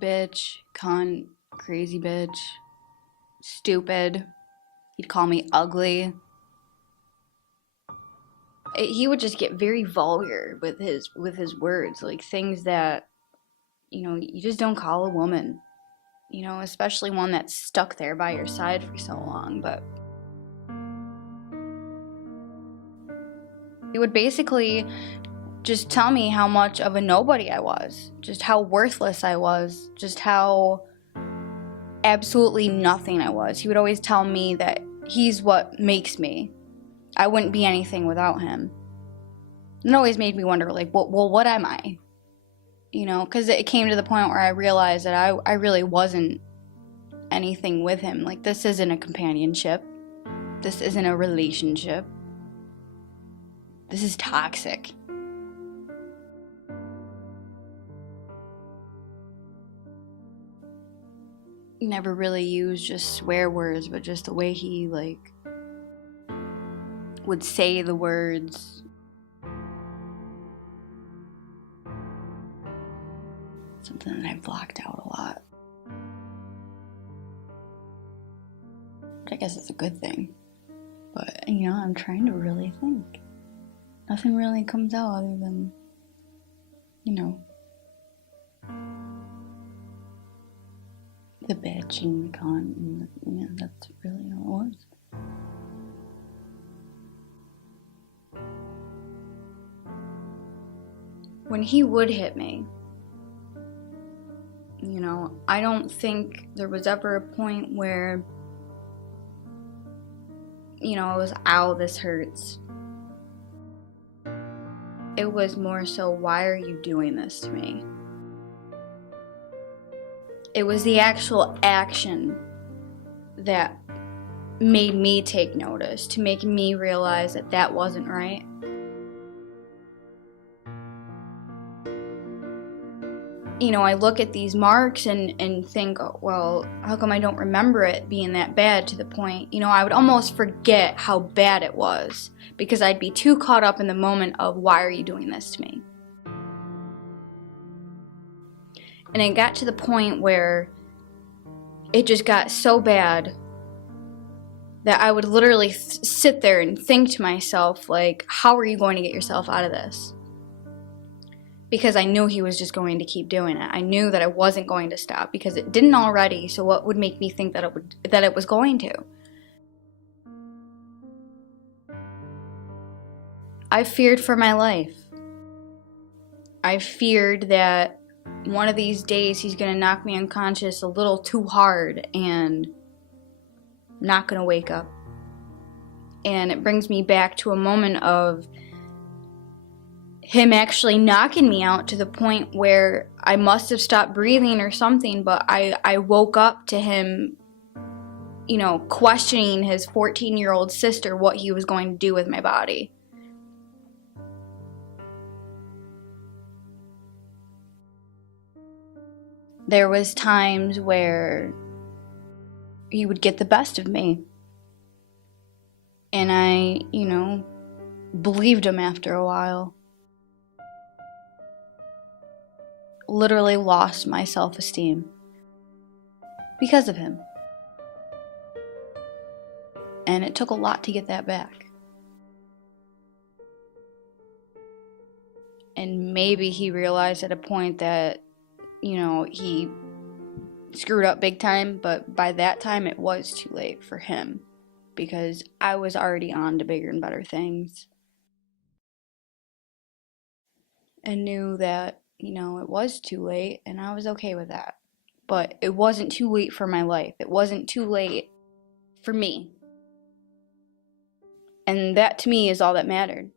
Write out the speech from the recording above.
bitch, cunt, crazy bitch, stupid. He'd call me ugly. He would just get very vulgar with his words, like things that, you just don't call a woman, especially one that's stuck there by your side for so long. But he would basically just tell me how much of a nobody I was, just how worthless I was, just how absolutely nothing I was. He would always tell me that he's what makes me. I wouldn't be anything without him. And it always made me wonder, like, well, what am I? Because it came to the point where I realized that I really wasn't anything with him. Like, this isn't a companionship. This isn't a relationship. This is toxic. He never really used just swear words, but just the way he, would say the words. Something that I blocked out a lot. Which I guess is a good thing. But, I'm trying to really think. Nothing really comes out other than, the bitch and the cunt, and that's really all it was. When he would hit me, I don't think there was ever a point where, it was, ow, this hurts. It was more so, why are you doing this to me? It was the actual action that made me take notice, to make me realize that that wasn't right. I look at these marks and think, oh, well, how come I don't remember it being that bad, to the point, I would almost forget how bad it was, because I'd be too caught up in the moment of, why are you doing this to me? And it got to the point where it just got so bad that I would literally sit there and think to myself, like, how are you going to get yourself out of this? Because I knew he was just going to keep doing it. I knew that I wasn't going to stop, because it didn't already, so what would make me think that it was going to? I feared for my life. I feared that one of these days he's going to knock me unconscious a little too hard and I'm not going to wake up. And it brings me back to a moment of him actually knocking me out, to the point where I must have stopped breathing or something, but I woke up to him, questioning his 14-year-old sister what he was going to do with my body. There was times where he would get the best of me. And I, believed him after a while. Literally lost my self-esteem because of him. And it took a lot to get that back. And maybe he realized at a point that, he screwed up big time, but by that time it was too late for him, because I was already on to bigger and better things. And knew that, it was too late, and I was okay with that. But it wasn't too late for my life. It wasn't too late for me. And that, to me, is all that mattered.